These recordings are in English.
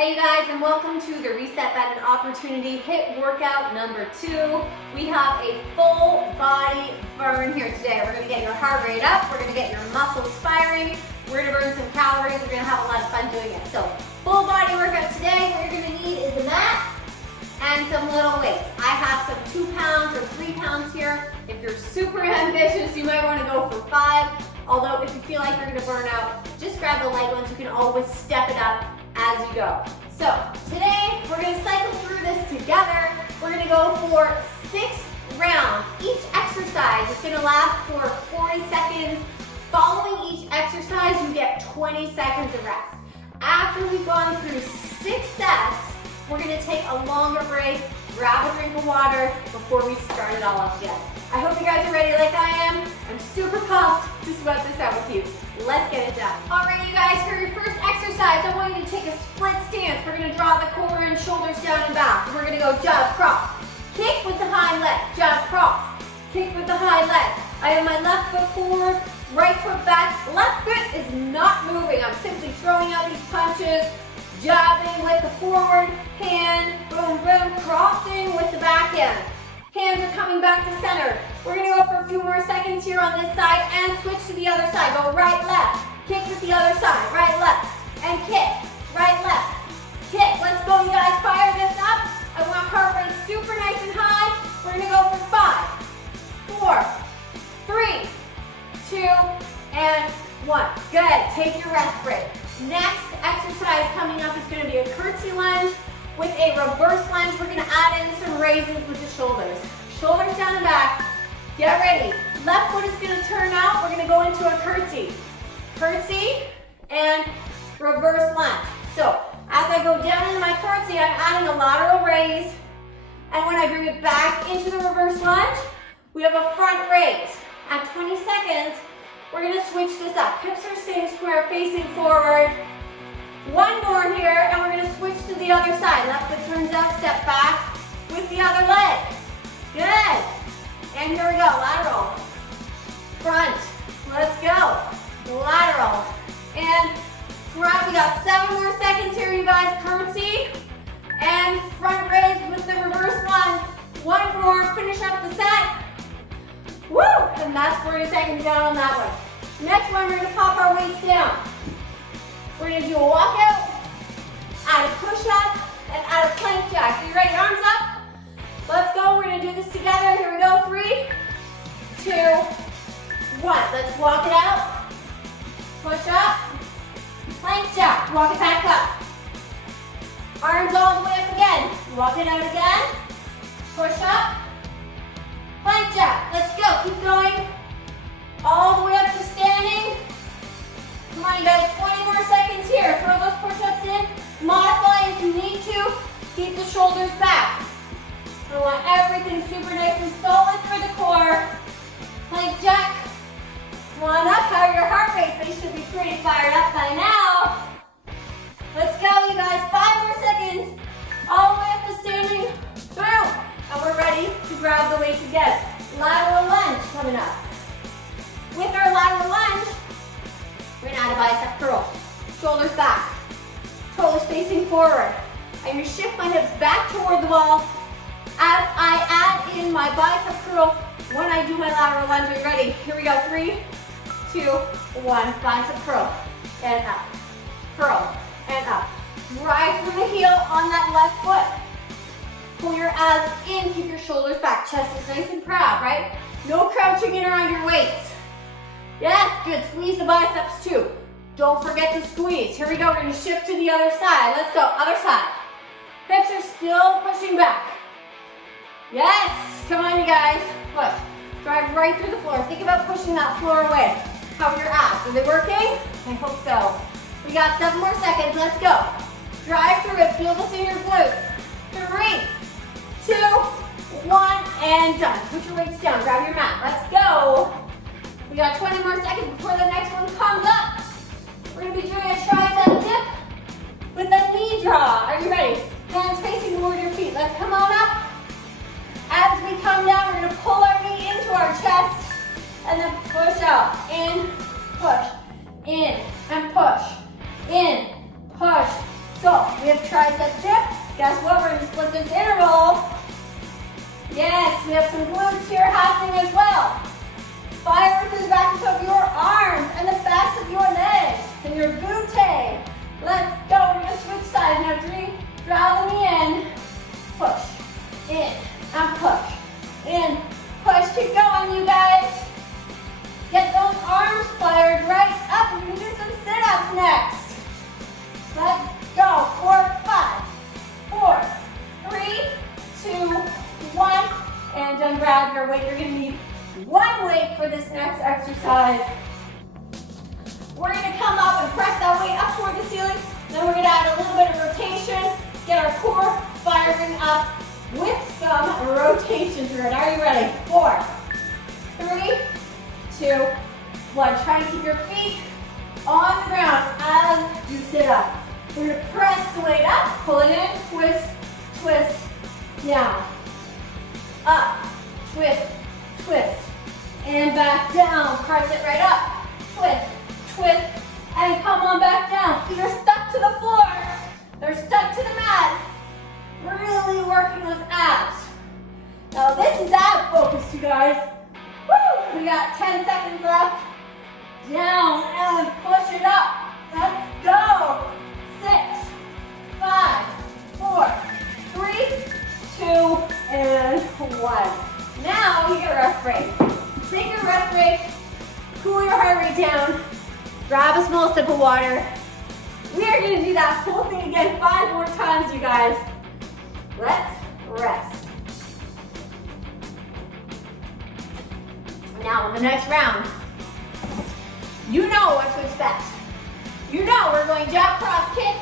Hey you guys, and welcome to the Reset Button Opportunity HIIT Workout number 2. We have a full body burn here today. We're going to get your heart rate up, we're going to get your muscles firing, we're going to burn some calories, we're going to have a lot of fun doing it. So, full body workout today. What you're going to need is a mat and some little weights. I have some 2 pounds or 3 pounds here. If you're super ambitious, you might want to go for 5. Although if you feel like you're going to burn out, just grab the light ones. You can always step it up as you go. So today we're going to cycle through this together. We're going to go for 6 rounds. Each exercise is going to last for 40 seconds. Following each exercise, you get 20 seconds of rest. After we've gone through 6 sets, we're going to take a longer break, grab a drink of water before we start it all up again. I hope you guys are ready like I am. I'm super pumped to sweat this out with you. Let's get it done. All right, you guys, for your first exercise, I want you to take a split stance. We're going to draw the core in, shoulders down and back. We're going to go jump, cross. Kick with the high leg, jump, cross. Kick with the high leg. I have my left foot forward, right foot back. Left foot is not moving. I'm simply throwing out these punches, jabbing with the forward hand, boom, boom, crossing with the back hand. Hands are coming back to center. We're going to go for a few more seconds here on this side and switch to the other side. Go right, left. Kick with the other side. Right, left. And kick. Right, left. Kick. Let's go, you guys. Fire this up. I want heart rate super nice and high. We're going to go for 5, 4, 3, 2, and 1. Good. Take your rest break. Next exercise coming up is going to be a curtsy lunge. With a reverse lunge, we're going to add in some raises with the shoulders. Shoulders down and back. Get ready. Left foot is going to turn out. We're going to go into a curtsy. Curtsy and reverse lunge. So as I go down into my curtsy, I'm adding a lateral raise. And when I bring it back into the reverse lunge, we have a front raise. At 20 seconds, we're going to switch this up. Hips are staying square, facing forward. One more here, and we're going to switch to the other side. Left foot turns out, step back with the other leg. Good. And here we go, lateral. Front. Let's go. Lateral. And front. We got 7 more seconds here, you guys. Curtsy. And front raise with the reverse lunge. One more, finish up the set. Woo! And that's 40 seconds down on that one. Next one, we're going to pop our weights down. We're going to do a walkout, add a push-up, and add a plank jack. Are you ready? Arms up. Let's go. We're going to do this together. Here we go. 3, 2, 1. Let's walk it out. Push up. Plank jack. Walk it back up. Arms all the way up again. Walk it out again. Push up. Plank jack. Let's go. Keep going. All the way up to standing. Come on, you guys, 20 more seconds here. Throw those push-ups in. Modify if you need to. Keep the shoulders back. I want everything super nice and solid for the core. Plank jack. Come on up. How are your heart rates? They should be pretty fired up by now. Let's go, you guys. 5 more seconds. All the way up to standing. Boom. And we're ready to grab the weights again. Lateral lunge coming up. With our lateral lunge, we're going to add a bicep curl. Shoulders back. Toes facing forward. I'm going to shift my hips back toward the wall as I add in my bicep curl when I do my lateral lunge. Are you ready? Here we go. 3, 2, 1. Bicep curl. And up. Curl. And up. Drive through the heel on that left foot. Pull your abs in. Keep your shoulders back. Chest is nice and proud, right? No crouching in around your weights. Yes, good. Squeeze the biceps too. Don't forget to squeeze. Here we go. We're going to shift to the other side. Let's go. Other side. Hips are still pushing back. Yes. Come on, you guys. Push. Drive right through the floor. Think about pushing that floor away. How are your abs? Are they working? I hope so. We got 7 more seconds. Let's go. Drive through it. Feel this in your glutes. 3, 2, 1, and done. Put your weights down. Grab your mat. Let's go. We got 20 more seconds before the next one comes up. We're going to be doing a tricep dip with a knee draw. Are you ready? Hands facing toward your feet. Let's come on up. As we come down, we're going to pull our knee into our chest and then push out. In, push, in, and push, in, push, So we have tricep dip. Guess what? We're gonna split this interval. Yes, we have some glutes here happening as well. Fire to the backs of your arms and the backs of your legs and your glute. Let's go. We're gonna switch sides now. Draw the knee in. Push. In and push. In. Push. Keep going, you guys. Get those arms fired right up. We're gonna do some sit-ups next. Let's go. 4, 5, 4, 3, 2, 1. And ungrab your weight. You're gonna need one weight for this next exercise. We're gonna come up and press that weight up toward the ceiling. Then we're gonna add a little bit of rotation. Get our core firing up with some rotation through it. Are you ready? 4, 3, 2, 1. Try and keep your feet on the ground as you sit up. We're gonna press the weight up, pull it in, twist, twist, down. Up, twist, twist, and back down. Press it right up, twist, twist, and come on back down. Feet are stuck to the floor. They're stuck to the mat. Really working those abs. Now this is ab focused, you guys. Woo! We got 10 seconds left. Down and push it up. Let's go. 6, 5, 4, 3, 2, and 1. Now you get a rest break. Take your rest break. Cool your heart rate down. Grab a small sip of water. We are going to do that whole thing again 5 more times, you guys. Let's rest. Now in the next round, you know what to expect. You know we're going jab, cross, kick,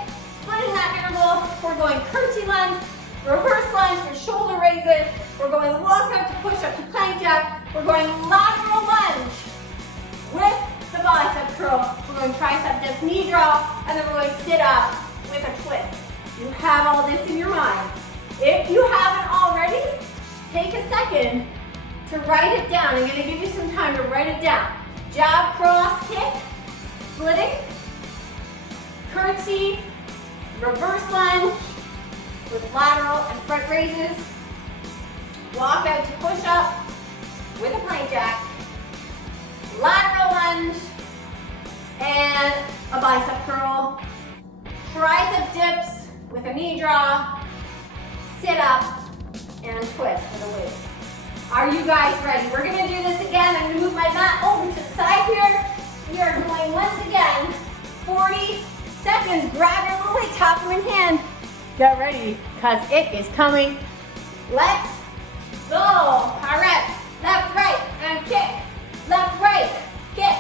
splitting that interval. We're going curtsy lunge, reverse lunge for shoulder raises. We're going walk up to push up to plank jack. We're going lateral lunge with the bicep curl. We're going tricep dip, knee draw, and then we're going sit up with a twist. You have all this in your mind. If you haven't already, take a second to write it down. I'm going to give you some time to write it down. Jab, cross, kick, splitting, curtsy, reverse lunge with lateral and front raises, walk out to push up with a plank jack, lateral lunge, and a bicep curl, tricep dips with a knee draw, sit up, and twist for the weight. Are you guys ready? We're gonna do this again. I'm gonna move my mat over to the side here. We are going once again, 40 seconds. Grab your little weights, have them in hand. Get ready, because it is coming. Let's go. All right, left, right, and kick. Left, right, kick.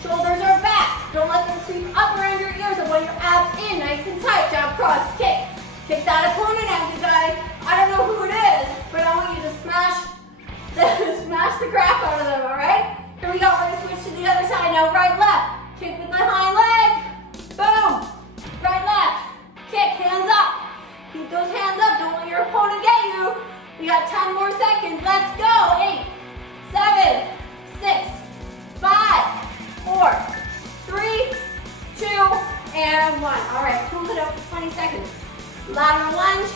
Shoulders are back. Don't let them creep up around your ears. I want your abs in, nice and tight. Jab, cross, kick. Kick that opponent out, you guys. I don't know who it is, but I want you to smash the crap out of them, all right? Here we go, we're gonna switch to the other side now. Right, left, kick with my hind leg. Boom. Right, left, kick, hands up. Keep those hands up, don't let your opponent get you. We got 10 more seconds, let's go. 8, 7, 6, 5, 4, 3, 2, and 1. All right, hold it up for 20 seconds. Lateral lunge,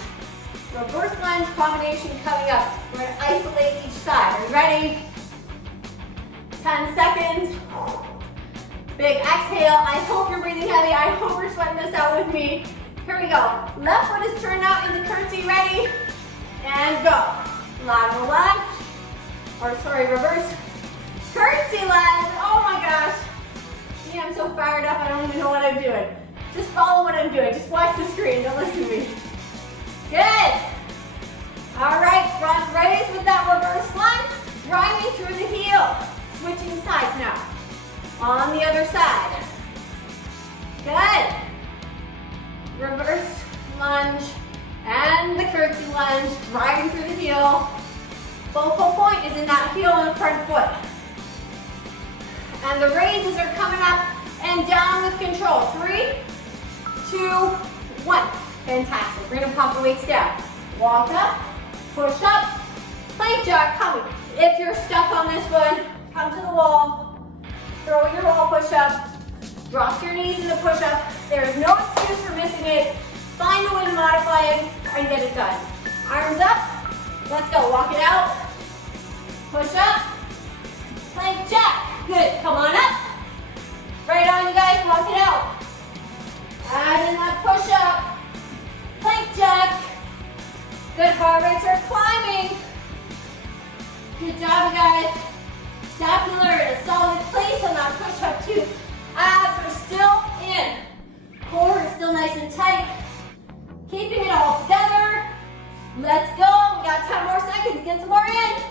reverse lunge combination coming up. We're going to isolate each side. Are you ready? 10 seconds. Big exhale. I hope you're breathing heavy. I hope you're sweating this out with me. Here we go. Left foot is turned out into curtsy. Ready? And go. Lateral lunge. Or sorry, reverse curtsy lunge. Oh my gosh. Yeah, I'm so fired up. I don't even know what I'm doing. Just follow what I'm doing. Just watch the screen. Don't listen to me. Good. All right, front raise with that reverse lunge. Driving through the heel. Switching sides now. On the other side. Good. Reverse lunge and the curtsy lunge. Driving through the heel. Focal point is in that heel and front foot. And the raises are coming up and down with control. 3, 2, 1. Fantastic. We're going to pop the weights down. Walk up, push up, plank jack coming. If you're stuck on this one, come to the wall, throw your wall push up, drop your knees in the push up. There is no excuse for missing it. Find a way to modify it and get it done. Arms up. Let's go. Walk it out. Push up. Plank jack. Good. Come on up. Right on, you guys. Walk it out. Add in that push up. Plank jack. Good. Heart rates are climbing. Good job, you guys. Scapular in a solid place on that push up too. Abs are still in. Core is still nice and tight. Keeping it all together. Let's go. We got 10 more seconds. Get some more in.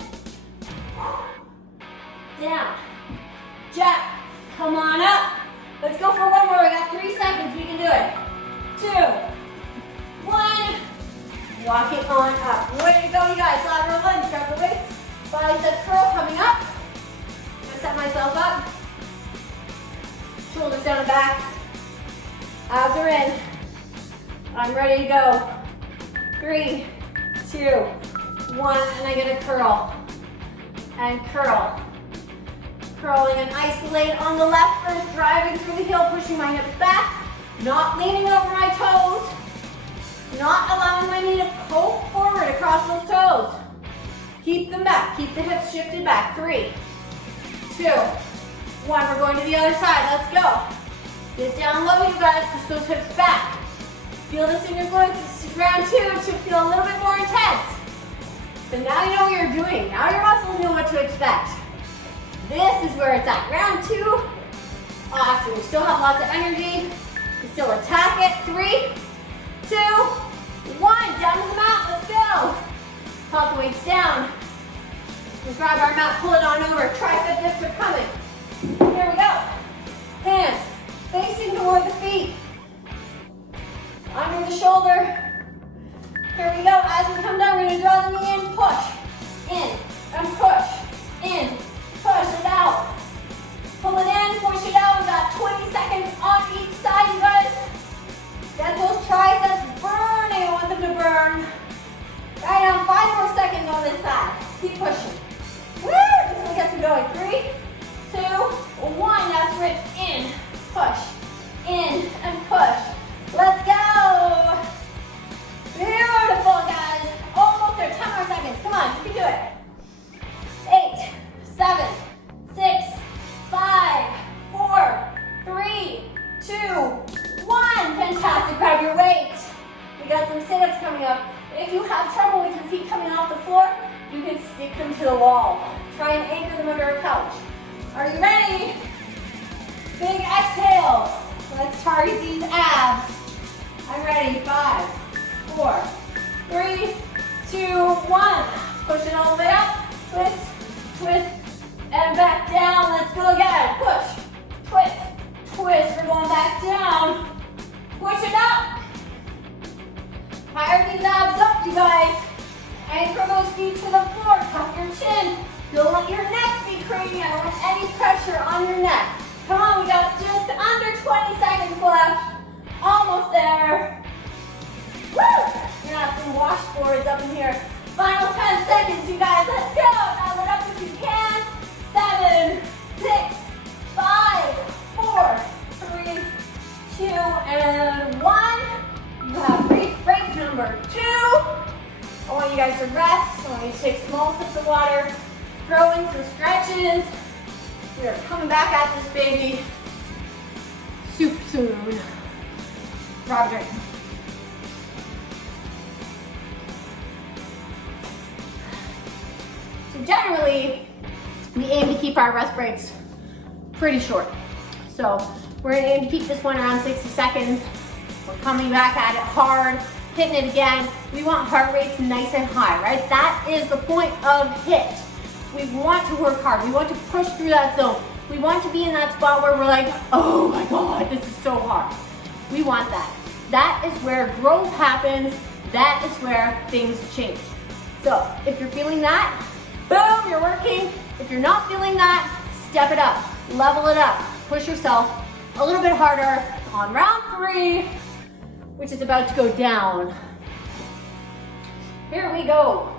Down. Jack. Come on up. Let's go for one more. We got 3 seconds. We can do it. 2, 1. Walk it on up. Way to go, you guys. Lateral lunge. Grab the weights. Bicep curl coming up. I'm gonna set myself up. Shoulders down and back. Abs are in. I'm ready to go. 3, 2, 1, and I'm gonna curl. And curl. Curling and isolate on the left first, driving through the heel, pushing my hips back, not leaning over my toes, not allowing my knee to poke forward across those toes. Keep them back, keep the hips shifted back. 3, 2, 1, we're going to the other side, let's go. Get down low, you guys, push those hips back. Feel this in your glutes. This is round 2, it should feel a little bit more intense. But now you know what you're doing. Now your muscles know what to expect. This is where it's at. Round 2, awesome. We still have lots of energy. We still attack it. 3, 2, 1, down to the mat, let's go. Pop the weights down. Just grab our mat, pull it on over. Tricep dips are coming. Here we go. Hands facing toward the feet. Under the shoulder. Here we go. As we come down, we're going to draw the knee in, push, in, and push, in, push it out. Pull it in, push it out. We got 20 seconds on each side, you guys. Get those triceps burning. I want them to burn. Right on, 5 more seconds on this side. Keep pushing. Woo! Just so we get some going. 3, 2, 1. That's rich. In, push, in, and push. Let's go. Beautiful, guys. Almost there. 10 more seconds. Come on, you can do it. 8, 7, 6, 5, 4, 3, 2, 1. Fantastic. Grab your weight. We got some sit-ups coming up. If you have trouble with your feet coming off the floor, you can stick them to the wall. Try and anchor them under a couch. Are you ready? Big exhale. Let's target these abs. I'm ready. 5, 4, 3, 2, 1. Push it all the way up. Twist, twist, and back down. Let's go again. Push, twist, twist. We're going back down. Push it up. Fire these abs up, you guys. Anchor those feet to the floor. Tuck your chin. Don't let your neck be crazy. I don't want any pressure on your neck. Come on, we got just under 20 seconds left. Almost there. Woo! We're gonna have some washboards up in here. Final 10 seconds, you guys. Let's go. Dial it up if you can. 7, 6, 5, 4, 3, 2, and 1. You have break number 2. I want you guys to rest. I want you to take small sips of water. Throw in some stretches. We are coming back at this baby super soon. Grab a drink. So generally, we aim to keep our rest breaks pretty short. So we're gonna aim to keep this one around 60 seconds. We're coming back at it hard, hitting it again. We want heart rates nice and high, right? That is the point of HIIT. We want to work hard. We want to push through that zone. We want to be in that spot where we're like, oh my God, this is so hard. We want that. That is where growth happens. That is where things change. So if you're feeling that, boom, you're working. If you're not feeling that, step it up, level it up, push yourself a little bit harder on round 3, which is about to go down. Here we go.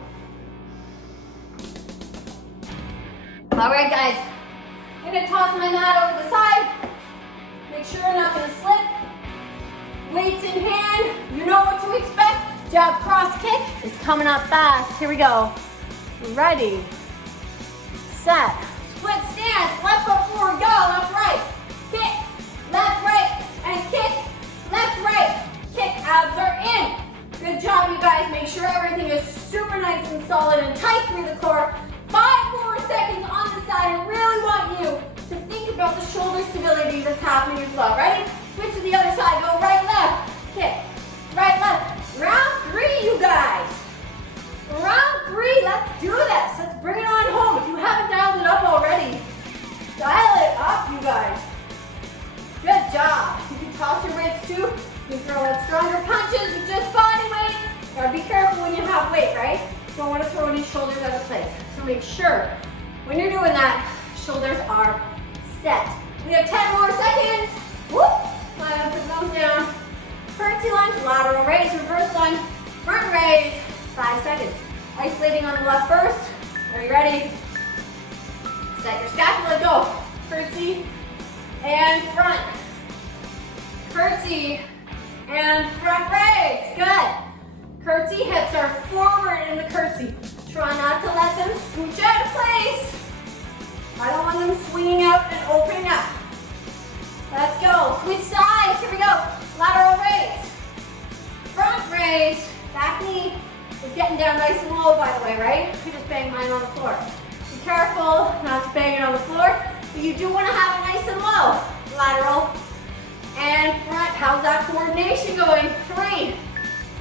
All right, guys. I'm gonna toss my mat over the side. Make sure I'm not gonna slip. Weights in hand, you know what to expect. Jab cross kick is coming up fast. Here we go. Ready, set, split stance, left foot forward, go, left, right, kick, left, right, and kick, left, right, kick, abs are in. Good job, you guys. Make sure everything is super nice and solid and tight through the core. 5 more seconds on the side. I really want you to think about the shoulder stability that's happening as well, right? Switch to the other side, go right, left, kick, right, left. Round 3, you guys. Round 3, let's do this. Let's bring it on home. If you haven't dialed it up already, dial it up, you guys. Good job. You can toss your weights too. You can throw out stronger punches with just body weight. Gotta be careful when you have weight, right? Don't want to throw any shoulders out of place. So make sure when you're doing that, shoulders are set. We have 10 more seconds. Whoop. Put those down. Curtsy lunge, lateral raise, reverse lunge, front raise. 5 seconds. Isolating on the left first. Are you ready? Set your scapula, go. Curtsy and front. Curtsy and front raise. Good. Curtsy, hips are forward in the curtsy. Try not to let them scooch out of place. I don't want them swinging up and opening up. Let's go. Switch sides. Here we go. Lateral raise. Front raise. Back knee is getting down nice and low, by the way, right? I just banged mine on the floor. Be careful not to bang it on the floor, but you do want to have it nice and low. Lateral and front. How's that coordination going? 3,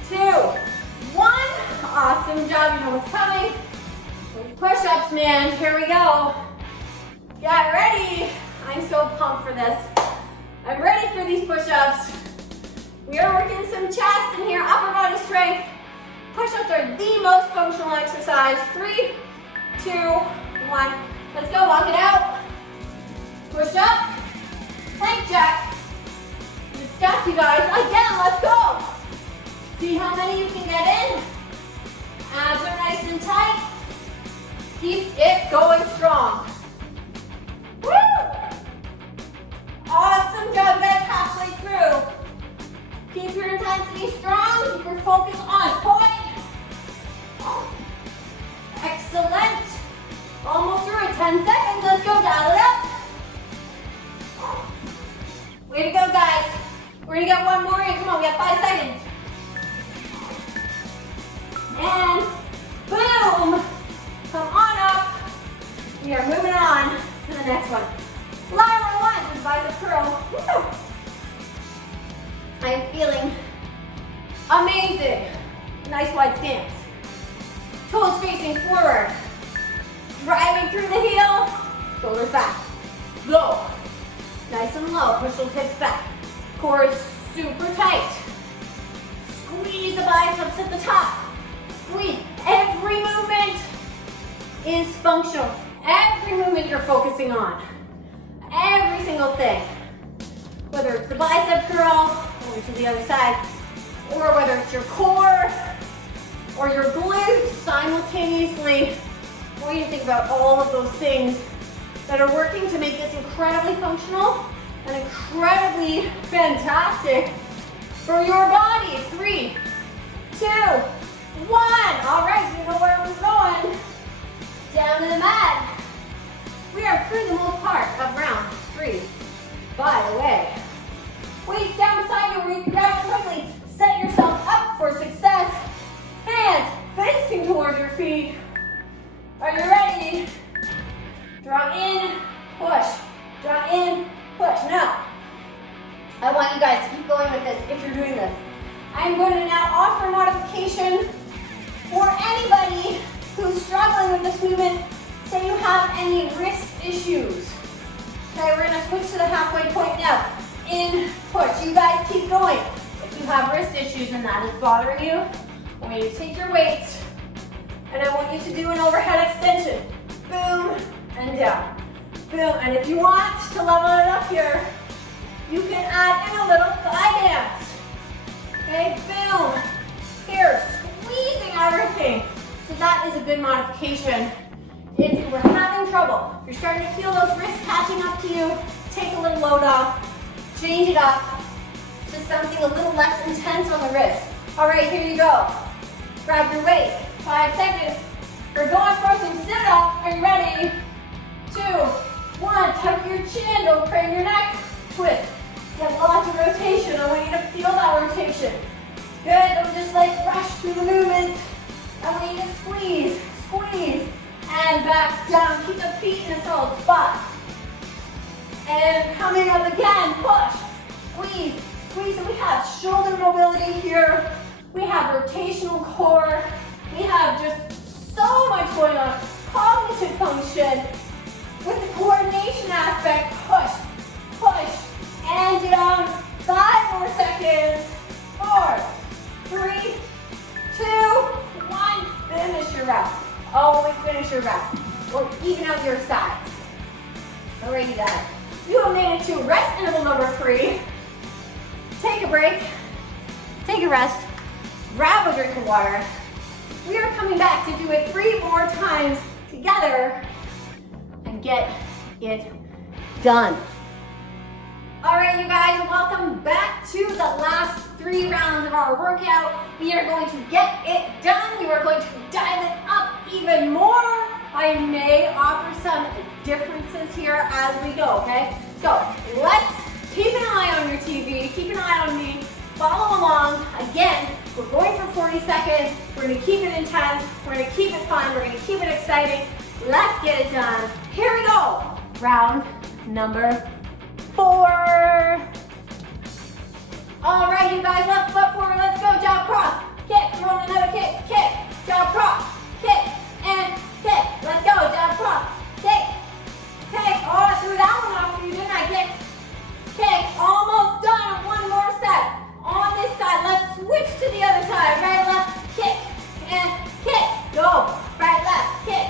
2, 1. Awesome job. You know what's coming. Push-ups, man. Here we go. Get ready. I'm so pumped for this. I'm ready for these push-ups. We are working some chest in here, upper body strength. Push-ups are the most functional exercise. 3, 2, 1. Let's go. Walk it out. Push up. Plank jack. Good stuff, you guys. Again, let's go. See how many you can get in. Abs are nice and tight. Keep it going strong. Woo! Awesome job, guys, halfway through. Keep your intensity strong. Keep your focus on point. Excellent. Almost through it. 10 seconds. Let's go. Dial it up. Way to go, guys. We're going to get one more in. Come on, we got 5 seconds. And boom. Come on up. We are moving on to the next one. Lateral lunge with bicep curl. Woo. I am feeling amazing. Nice wide stance. Toes facing forward. Driving through the heel. Shoulders back. Low. Nice and low. Push those hips back. Core is super tight. Squeeze the biceps at the top. Squeeze. Every movement is functional. Every movement you're focusing on. Every single thing. Whether it's the bicep curl, over to the other side, or whether it's your core or your glutes simultaneously. I want you to think about all of those things that are working to make this incredibly functional and incredibly fantastic for your body. 3, 2, 1. All right, you know where we're going. Down to the mat. We are through the most part of round 3. By the way, weights down beside you where you can grab it quickly. Set yourself up for success. Hands facing towards your feet. Are you ready? Draw in, push. Draw in, push. Now, I want you guys to keep going with this if you're doing this. I'm going to now offer modification for anybody who's struggling with this movement. Say you have any wrist issues. Okay, we're going to switch to the halfway point now. In, push. You guys keep going. If you have wrist issues and that is bothering you, I want you to take your weights and I want you to do an overhead extension. Boom and down. Boom. And if you want to level it up here, you can add in a little thigh dance. Okay, boom. Here, squeezing everything. So that is a good modification. If you were having trouble, if you're starting to feel those wrists catching up to you, take a little load off, change it up. to something a little less intense on the wrist. All right, here you go. Grab your weight, 5 seconds. We're going for some sit-ups. Are you ready? 2, 1, tuck your chin, don't crane your neck. Twist. Get lots of rotation. I want you to feel that rotation. Good, don't just like rush through the movement. I want you to squeeze, squeeze, and back down. Keep the feet in a solid spot. And coming up again, push, squeeze, squeeze. So we have shoulder mobility here. We have rotational core. We have just so much going on. Cognitive function with the coordination aspect. Push, push, and down. 5 more seconds. 4, 3, 2, 1. Finish your rep. Always finish your rep. Or even out your sides. Alrighty then. You have made it to rest interval number 3. Take a break. Take a rest. Grab a drink of water. We are coming back to do it 3 more times together and get it done. All right, you guys, welcome back to the last 3 rounds of our workout. We are going to get it done. We are going to dial it up even more. I may offer some differences here as we go, okay? So let's keep an eye on your TV, keep an eye on me, follow along. Again, we're going for 40 seconds. We're gonna keep it intense. We're gonna keep it fun. We're gonna keep it exciting. Let's get it done. Here we go. Round number 4. All right, you guys, left foot forward. Let's go. Jab cross, kick. Throw in another kick, kick. Jab cross, kick, and kick. Let's go. Jab cross, kick, kick. Oh, I threw that one off for you, didn't I? Kick, kick. Almost done. 1 more set. On this side, let's switch to the other side. Right, left, kick, and kick. Go. Right, left, kick.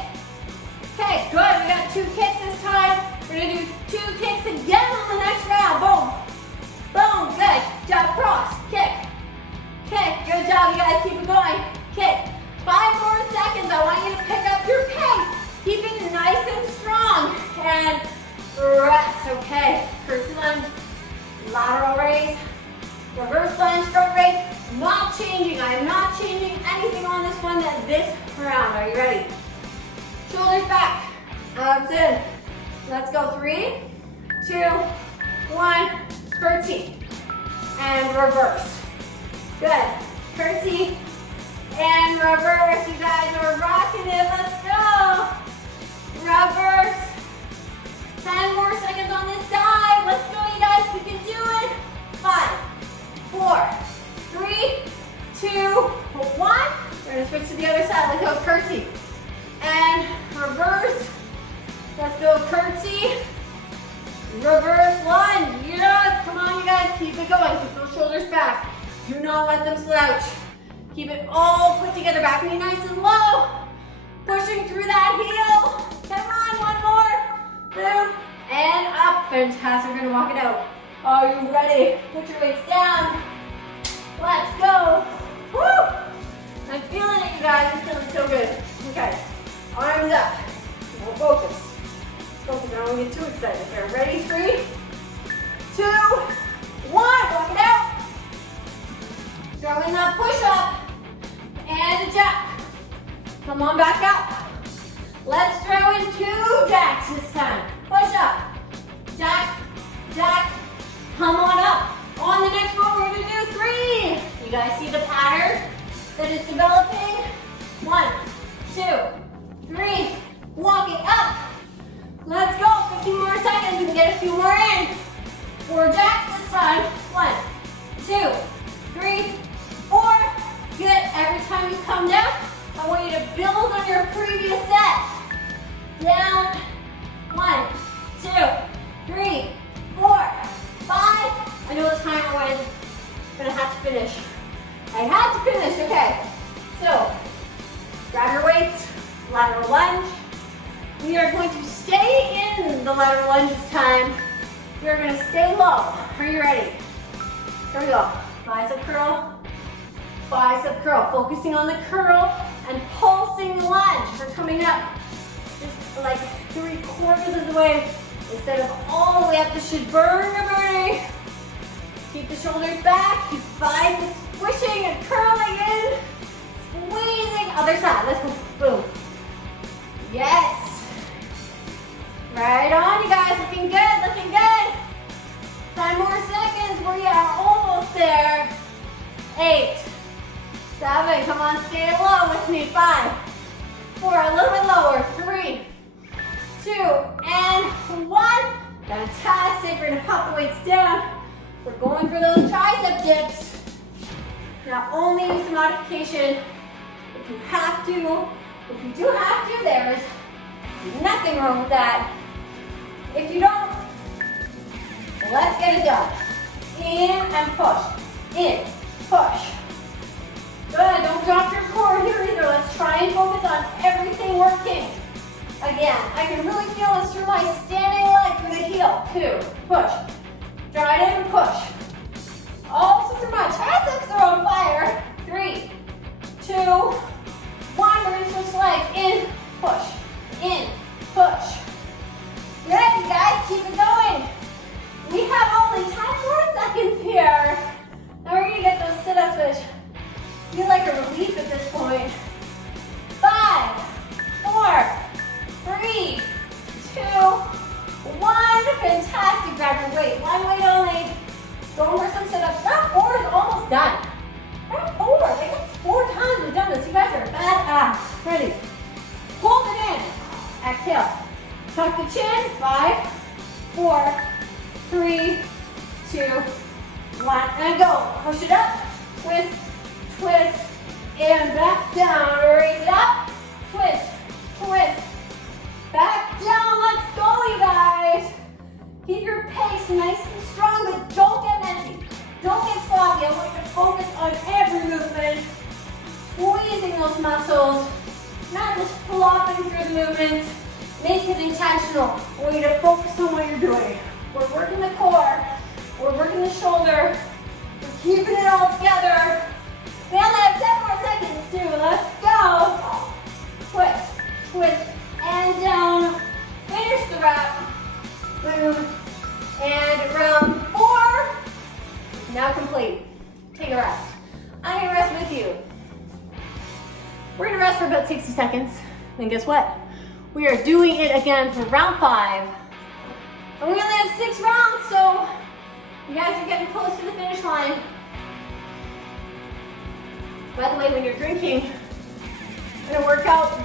Okay, good. We got 2 kicks this time. We're gonna do 2 kicks again on the next round. Boom. Boom. Good. Jab cross. Kick. Kick. Good job, you guys. Keep it going. Kick. 5 more seconds. I want you to pick up your pace. Keep it nice and strong. And rest. Okay. Curtsy lunge. Lateral raise. Reverse lunge. Stroke raise. Not changing. I am not changing anything on this one this round. Are you ready? Shoulders back. Abs in. Let's go. 3, 2, 1. Curtsy. And reverse. Good. Curtsy. And reverse. You guys are rocking it. Let's go. Reverse. 10 more seconds on this side. Let's go, you guys. We can do it. 5, 4, 3, 2, 1. We're going to switch to the other side. Let's go. Curtsy. And reverse. Let's go. Curtsy. Reverse lunge. Yes. Come on, you guys. Keep it going. Keep those shoulders back. Do not let them slouch. Keep it all put together. Back knee nice and low. Pushing through that heel. Come on. 1 more. Boom. And up. Fantastic. We're going to walk it out. Are you ready? Put your weights down. Let's go. Woo. I'm feeling it, you guys. I'm feeling so good. Okay. Arms up. We'll focus. Focus. I don't want to get too excited here. Ready? 3, 2, 1. Walk it out. Throw in that push up. And a jack. Come on back up. Let's throw in 2 jacks this time. Push up. Jack. Jack. Come on up. On the next one, we're going to do 3. You guys see the pattern that is developing? 1, 2, 3. Walk it up. Let's go. 15 more seconds. We can get a few more in. 4 jacks this time. 1, 2, 3, 4. Good. Every time you come down, I want you to build on your previous set. Down. 1, 2, 3, 4, 5. I know the timer went, but I had to finish. I had to finish. Okay. So, grab your weights. Lateral lunge. We are going to stay in the lateral lunge this time. We are going to stay low. Are you ready? Here we go. Bicep curl. Bicep curl. Focusing on the curl and pulsing lunge. We're coming up just like 3/4 of the way instead of all the way up. This should burn your body. Keep the shoulders back, keep biceps pushing and curling in. Squeezing, other side, let's go, boom. Yes. Right on, you guys, looking good, looking good. 10 more seconds, we are almost there. 8, 7, come on, stay low with me. 5, 4, a little bit lower. 3, 2, and 1. Fantastic, we're gonna pop the weights down. We're going for those tricep dips. Now only use the modification if you have to. If you do have to, there's nothing wrong with that. If you don't, let's get it done. In and push. In, push. Good, don't drop your core here either. Let's try and focus on everything working. Again, I can really feel this through my standing leg for the heel. 2, push. Drive it and push. Also through my triceps are on fire. 3, 2, 1. We're gonna switch legs. In, push. In, push. Good, you guys, keep it going. We have only 10 more seconds here. Now we're gonna get those sit-ups, which feel like a relief at this point. 5, 4, 3, 2, 1. Fantastic. Grab your weight. One weight only. Going for some sit-ups. Round 4 is almost done. Round 4. Like that's 4 times we've done this. You guys are badass. Ready? Hold it in. Exhale. Tuck the chin. 5, 4, 3, 2, 1. And go. Push it up. Twist, twist, and back down. Raise it up. Twist, twist. Back down, let's go, you guys. Keep your pace nice and strong, but don't get messy. Don't get sloppy. I want you to focus on every movement, squeezing those muscles, not just flopping through the movement. Make it intentional. I want you to focus on what you're doing. We're working the core, we're working the shoulder, we're keeping it all together. We only have 10 more seconds too. Let's go. Twist, twist, and down. Finish the wrap. Boom. And round 4 is now complete. Take a rest. I'm gonna rest with you. We're gonna rest for about 60 seconds. And guess what? We are doing it again for round 5. And we only have 6 rounds, so you guys are getting close to the finish line. By the way, when you're drinking in a workout,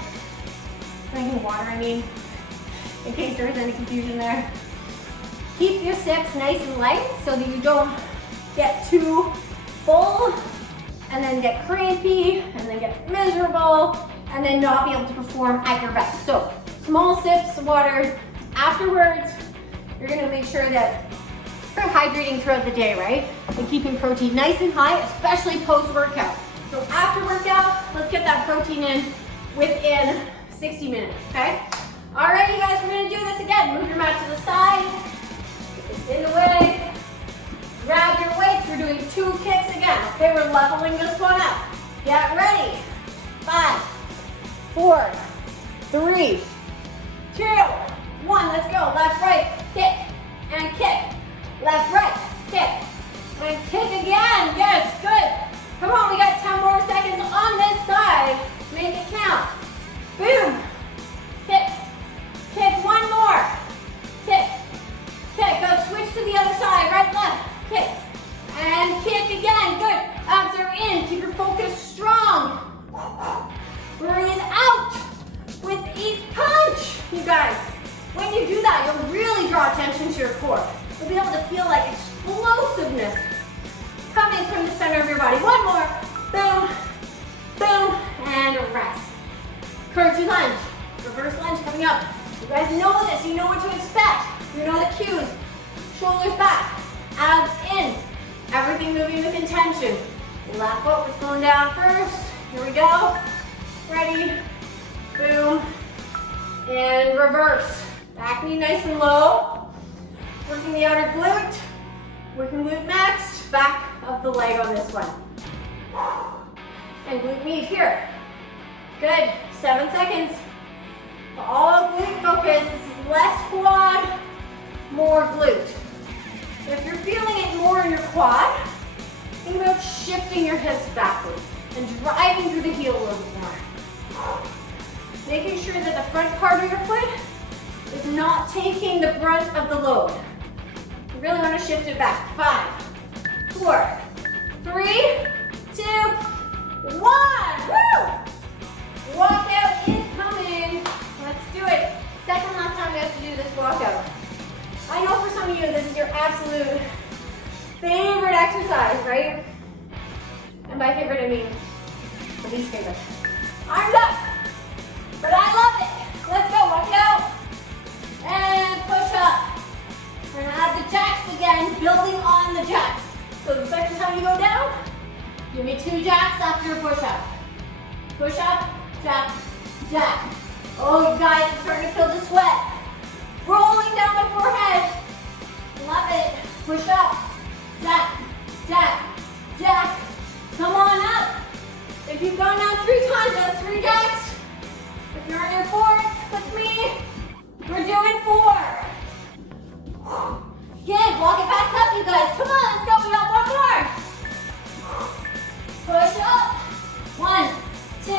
drinking water, I mean, in case there was any confusion there. Keep your sips nice and light so that you don't get too full and then get crampy and then get miserable and then not be able to perform at your best. So small sips of water. Afterwards, you're gonna make sure that you're hydrating throughout the day, right? And keeping protein nice and high, especially post-workout. So after workout, let's get that protein in within 60 minutes, okay? All right, you guys, we're gonna do this again. Move your mat to the side, get this in the way. Grab your weights, we're doing 2 kicks again. Okay, we're leveling this one up. Get ready. 5, 4, 3, 2, 1, let's go. Left, right, kick, and kick. Left, right, kick, and kick again. Yes, good. Come on, we got 10 more seconds on this side. Make it count. Boom. Kick. Kick. One more. Kick. Kick. Go switch to the other side. Right, left. Kick. And kick again. Good. Abs are in. Keep your focus strong. Breathe out with each punch. You guys, when you do that, you'll really draw attention to your core. You'll be able to feel like explosiveness coming from the center of your body. One more. Boom. Boom. And rest. Curtsy lunge. Reverse lunge coming up. You guys know this. You know what to expect. You know the cues. Shoulders back. Abs in. Everything moving with intention. Left foot was going down first. Here we go. Ready. Boom. And reverse. Back knee nice and low. Working the outer glute. Working glute next. Back of the leg on this one. And glute med here. Good. 7 seconds. All glute focus. This is less quad, more glute. If you're feeling it more in your quad, think about shifting your hips backwards and driving through the heel a little bit more. Making sure that the front part of your foot is not taking the brunt of the load. You really want to shift it back. 5, 4, 3, 2, 1. Woo! Walkout is coming. Let's do it. Second last time we have to do this walkout. I know for some of you this is your absolute favorite exercise, right? And by favorite I mean the least favorite. Arms up, but I love it. Let's go, walk it out. And push up. We're gonna add the jacks again, building on the jacks. So the second time you go down, give me 2 jacks after your push up. Push up, jack, jack. Oh, you guys, I'm starting to feel the sweat rolling down my forehead. Love it. Push up, jack, jack, jack. Come on up. If you've gone down 3 times, that's 3 jacks. If you're on your 4th with me, we're doing 4. Again, walk it back up, you guys. Come on, let's go. We got 1 more. Push up. 1, 2,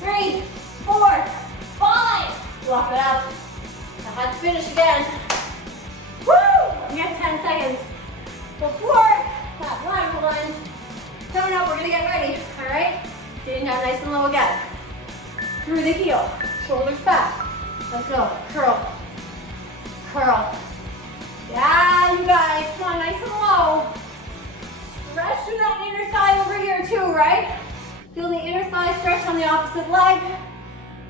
3, 4, 5. Walk it up. I had to finish again. Woo! We have 10 seconds before that one. Coming up, we're gonna get ready, all right? Getting down nice and low again. Through the heel, shoulders back. Let's go, curl, curl. Yeah, you guys, come on, nice and low. Stretch through that inner thigh over here too, right? Feel the inner thigh stretch on the opposite leg.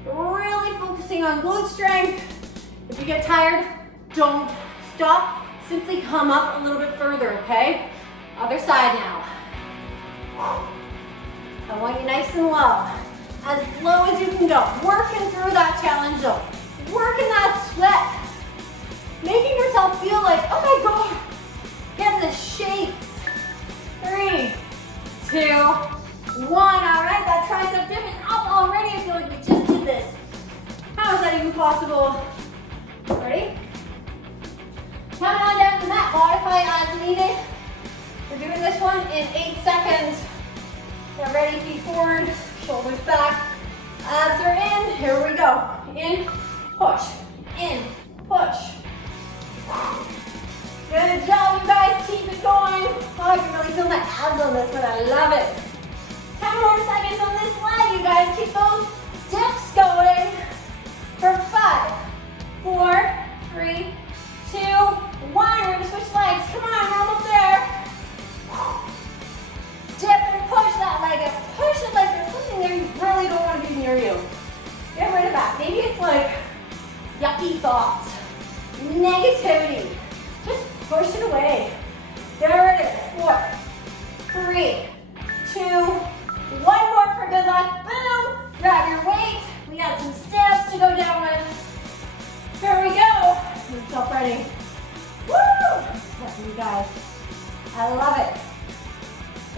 Really focusing on glute strength. If you get tired, don't stop. Simply come up a little bit further, okay? Other side now. I want you nice and low. As low as you can go. Working through that challenge zone. Working that sweat. Making yourself feel like, oh my God, getting the shakes. 3, 2, 1. All right, that tricep dip is up already. I feel like we just did this. How is that even possible? Ready? Come on down to the mat. Modify as needed. We're doing this one in 8 seconds. Get ready, feet forward, shoulders back. Abs are in. Here we go. In, push. In, push. Good job, you guys. Keep it going. Oh, I can really feel my abs on this one. I love it. 10 more seconds on this leg, you guys. Keep those dips going. For 5, 4, 3, 2, 1. We're going to switch legs. Come on, we're almost there. Dip and push that leg up. Push it like there's something there you really don't want to be near you. Get rid of that. Maybe it's like yucky thoughts, negativity. Just push it away. There it is. 4, 3, 2, 1 more for good luck. Boom. Grab your weight. We got some sit-ups to go down with. Here we go. Get yourself ready. Woo! You guys. I love it.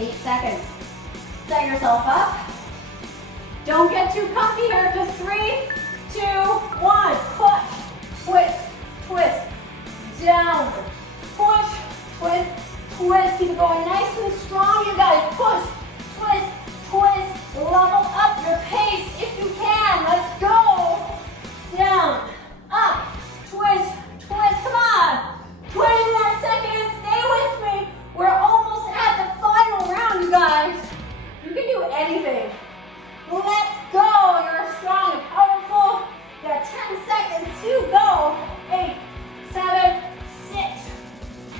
8 seconds. Set yourself up. Don't get too comfy here. Just 3, 2, 1. Push, twist, twist. Down. Push, twist, twist. Keep it going nice and strong, you guys. Push, twist, twist. Level up your pace if you can. Let's go. Down, up, twist, twist. Come on. 20 more seconds. Stay with me. We're almost at the final round, you guys. You can do anything. Let's go. You're strong and powerful. You got 10 seconds to go. 8, 7, 6,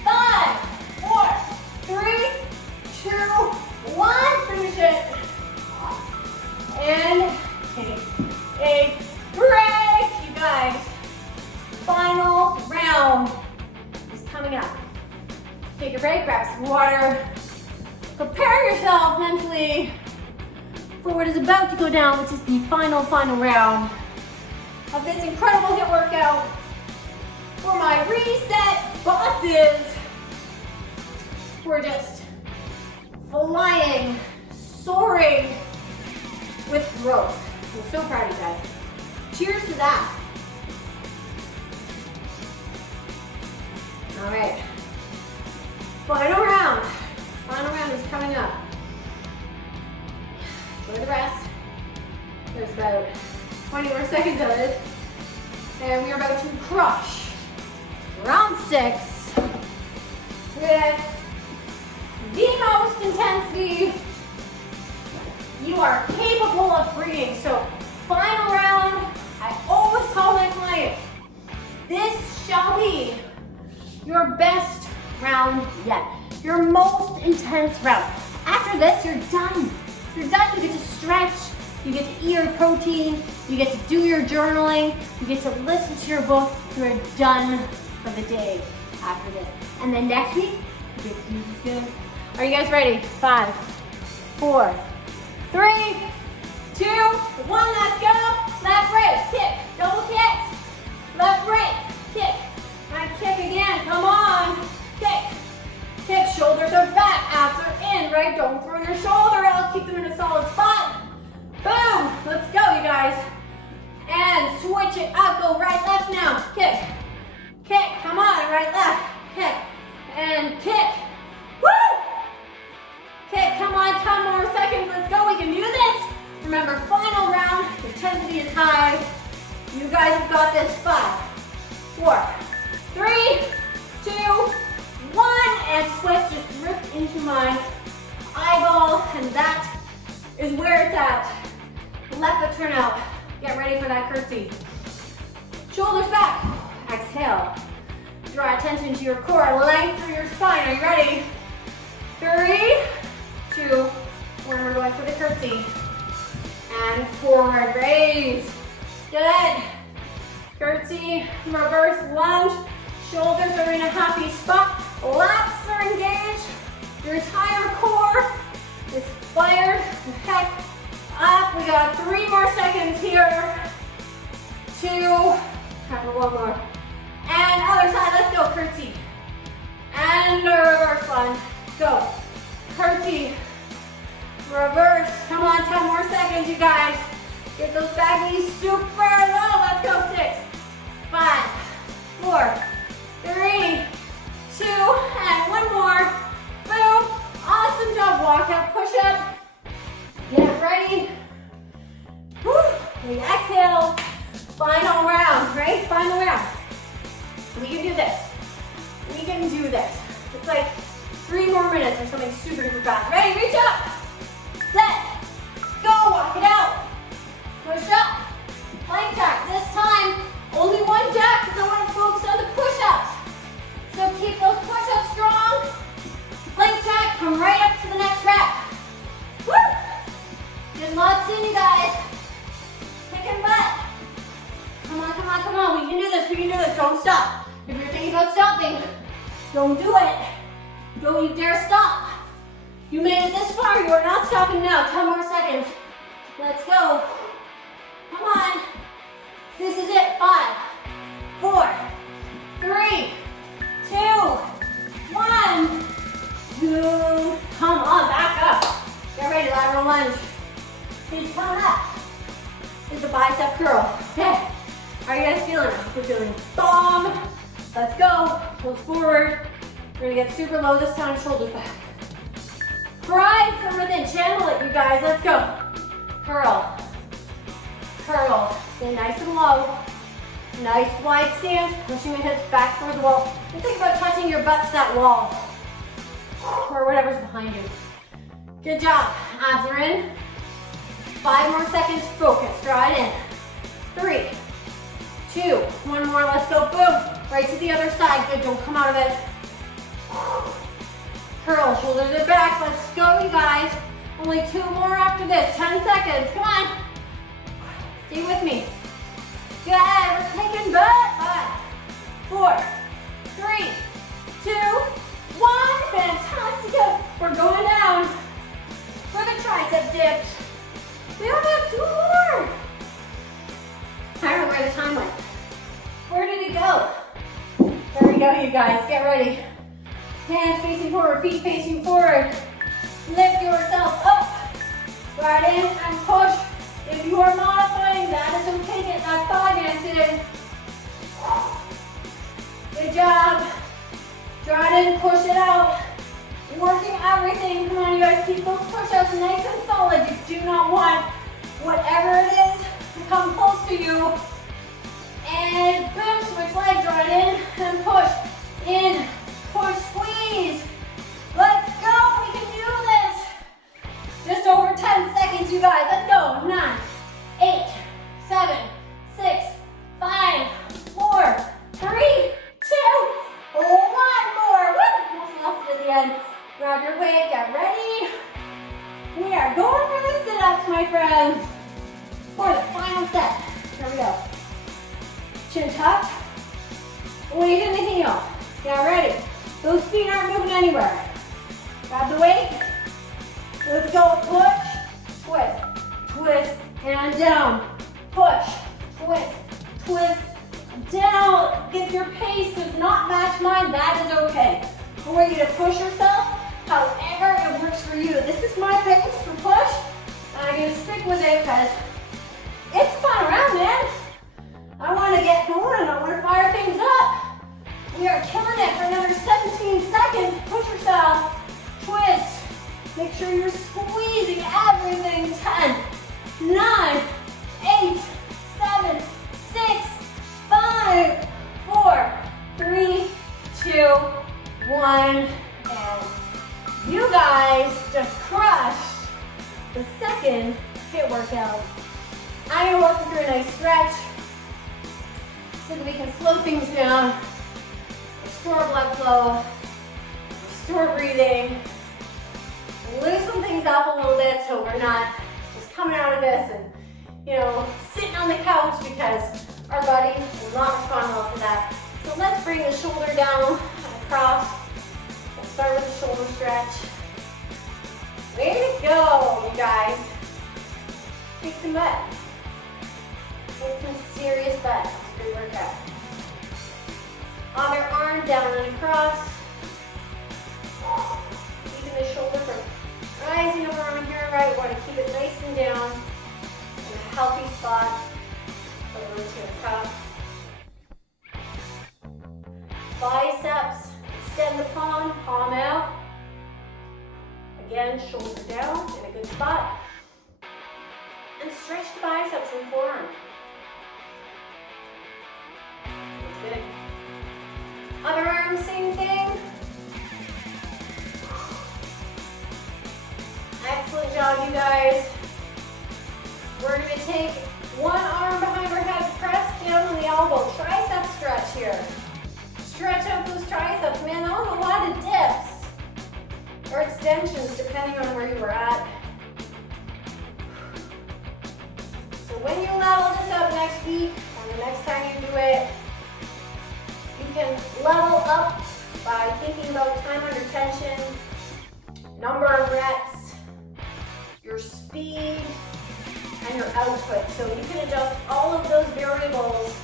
5, 4, 3, 2, 1. Finish it. And take a break, you guys. Final round is coming up. Take a break, grab some water. Prepare yourself mentally for what is about to go down, which is the final round of this incredible HIIT workout for my reset bosses. We're just flying, soaring with growth. I'm so proud of you guys. Cheers to that. All right. Final round. Final round is coming up. For the rest. There's about 20 more seconds of it. And we are about to crush round 6 with the most intensity you are capable of bringing. So final round, I always tell my clients, this shall be your best round yet. Your most intense round. After this, you're done. You're done. You get to stretch. You get to eat your protein. You get to do your journaling. You get to listen to your book. You're done for the day after this. And then next week, you get to do this again. Are you guys ready? 5, 4, 3, 2, 1, let's go. Left, right, kick, double kicks. Left, right, kick. And kick again, come on. Kick, kick, shoulders are back, abs are in, right? Don't throw your shoulder out, keep them in a solid spot. Boom, let's go, you guys. And switch it up, go right, left now. Kick, kick, come on, right, left. Kick, and kick. Woo! Kick, come on, 10 more seconds, let's go, we can do this. Remember, final round, intensity is high. You guys have got this. 5, 4, 3, 2, 1, and sweat just ripped into my eyeball, and that is where it's at. Left foot turn out. Get ready for that curtsy. Shoulders back. Exhale. Draw attention to your core. Length through your spine. Are you ready? 3, 2, 1. We're going for the curtsy. And forward raise. Good. Curtsy, reverse lunge. Shoulders are in a happy spot. Lats are engaged. Your entire core is fired the heck up. We got 3 more seconds here. 2, time for 1 more. And other side, let's go, curtsy. And reverse lunge, go. Curtsy, reverse, come on, 10 more seconds, you guys. Get those back knees super low, let's go, 6, 5, 4, 3, 2, and 1 more. Boom, awesome job, walk out, push up. Get ready. Woo. We exhale, final round, right? Final round. We can do this. We can do this. It's like 3 more minutes or something super, super fast. Ready, reach up. Set, go, walk it out. Push up, plank jack. This time, only 1 jack because I want to focus on the push-ups. So keep those push-ups strong. Plank jack, come right up to the next rep. Woo! Get lots in, you guys. Kicking butt. Come on, come on, come on. We can do this, we can do this. Don't stop. If you're thinking about stopping, don't do it. Don't you dare stop. You made it this far, you are not stopping now. 10 more seconds. Let's go. Come on. This is it. 5, 4, 3, 2, 1. Boom. Come on, back up. Get ready, lateral lunge. Please come up. It's a bicep curl. Okay. How are you guys feeling? We're feeling bomb. Let's go. Pulse forward. We're gonna get super low this time, shoulders back. Drive from within, channel it, you guys. Let's go. Curl. Curl. Stay nice and low. Nice wide stance, pushing the hips back towards the wall. And think about touching your butt to that wall. Or whatever's behind you. Good job. Abs are in. 5 more seconds, focus. Draw it in. 3, 2, 1 more, let's go. Boom. Right to the other side. Good, don't come out of it. Curl, shoulders are back. Let's go, you guys. Only 2 more after this. 10 seconds, come on. Stay with me. Good, we're kicking butt. 5, 4, 3, 2, 1. Fantastic. We're going down for the tricep dips. We only have 2 more. I don't know where the time went. Where did it go? There we go, you guys. Get ready. Hands facing forward, feet facing forward. Lift yourself up. Right in and push. If you are modifying, that is okay. Get that thigh dance in. Good job. Try it in, push it out. working everything. Come on, you guys, keep those push-ups nice and solid. You do not want whatever it is to come close to you. And boom, switch leg, draw it in, and push. In, push, squeeze. Let's go, we can do this. Just over 10 seconds, you guys. Let's go. 9, 8, 7, 6, 5, 4, 3, 2, 1 more. Woo! Almost lost it at the end. Grab your weight, get ready. We are going for the sit-ups, my friends. For the final set. Here we go. Chin tucked. Weight in the heel. Get ready. Those feet aren't moving anywhere. Grab the weight. Let's go. Push, twist, twist, and down. Push, twist, twist, down. If your pace does not match mine, that is okay. I want you to push yourself however it works for you. This is my pace for push. I'm going to stick with it because it's fun around, man. I want to get going. I want to fire things up. We are killing it for another 17 seconds. Push yourself. Twist. Make sure you're squeezing everything. 10, 9, 8, 7, 6, 5, 4, 3, 2, 1. And you guys just crushed the second HIIT workout. I'm going to walk you through a nice stretch so that we can slow things down, restore blood flow, restore breathing, loosen things up a little bit so we're not just coming out of this and, sitting on the couch because our body will not respond well to that. So let's bring the shoulder down and across. We'll start with the shoulder stretch. Way to go, you guys. Kick some butt. Kick some serious butt. Good workout. Other arm down and across. Keeping the shoulder from rising up around here, right? We want to keep it nice and down in a healthy spot. Over to the cuff. Biceps, extend the palm, palm out. Again, shoulder down in a good spot. And stretch the biceps and forearm. That's good. Other arm, same thing. Excellent job, you guys. We're going to take one arm behind our head, press down on the elbow. Tricep stretch here. Stretch out those triceps. Man, that was a lot of dips. Or extensions, depending on where you were at. So when you level this up next week, or the next time you do it, you can level up by thinking about time under tension, number of reps, your speed, and your output. So you can adjust all of those variables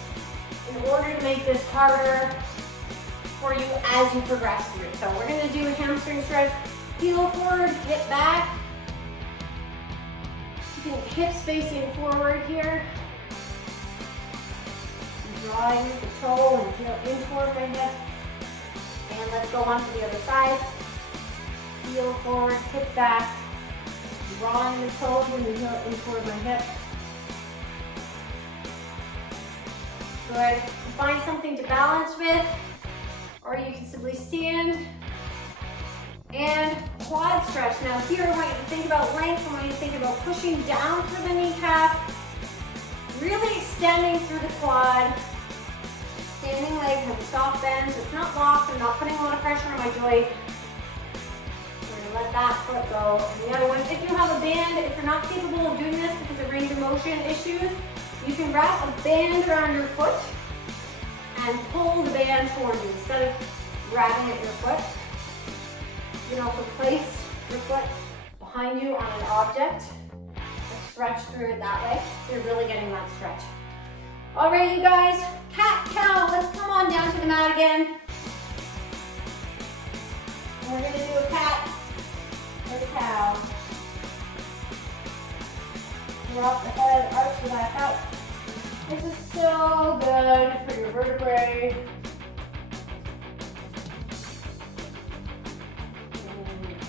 in order to make this harder for you as you progress through it. So we're going to do a hamstring stretch. Heel forward, hip back. You can hips facing forward here. Drawing the toe and heel in toward my hip. And let's go on to the other side. Heel forward, hip back. Drawing the toes and the heel in toward my hip. Good. Find something to balance with, or you can simply stand. And quad stretch. Now here I want you to think about length. I want you to think about pushing down through the kneecap, really extending through the quad. Standing leg has a soft bend, so it's not locked. I'm not putting a lot of pressure on my joint. Let that foot go. And the other one, if you have a band, if you're not capable of doing this because of range of motion issues, you can wrap a band around your foot and pull the band towards you instead of grabbing at your foot. You can also place your foot behind you on an object and stretch through it that way. So you're really getting that stretch. All right, you guys, cat cow. Let's come on down to the mat again. And we're gonna do a cat. The cow. Drop the head, arch the back out. This is so good for your vertebrae.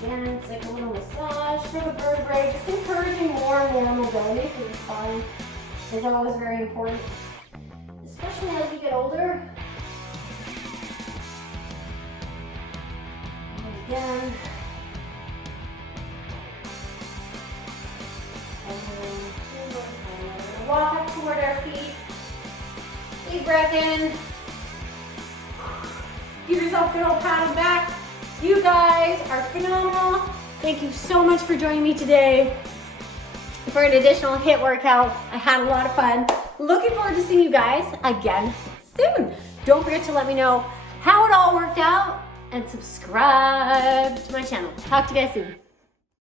Again, it's like a little massage for the vertebrae, just encouraging more and more mobility for the spine is always very important, especially as we get older. And again. And then walk up toward our feet. Big breath in. Give yourself a good old pat on the back. You guys are phenomenal. Thank you so much for joining me today for an additional HIIT workout. I had a lot of fun. Looking forward to seeing you guys again soon. Don't forget to let me know how it all worked out and subscribe to my channel. Talk to you guys soon.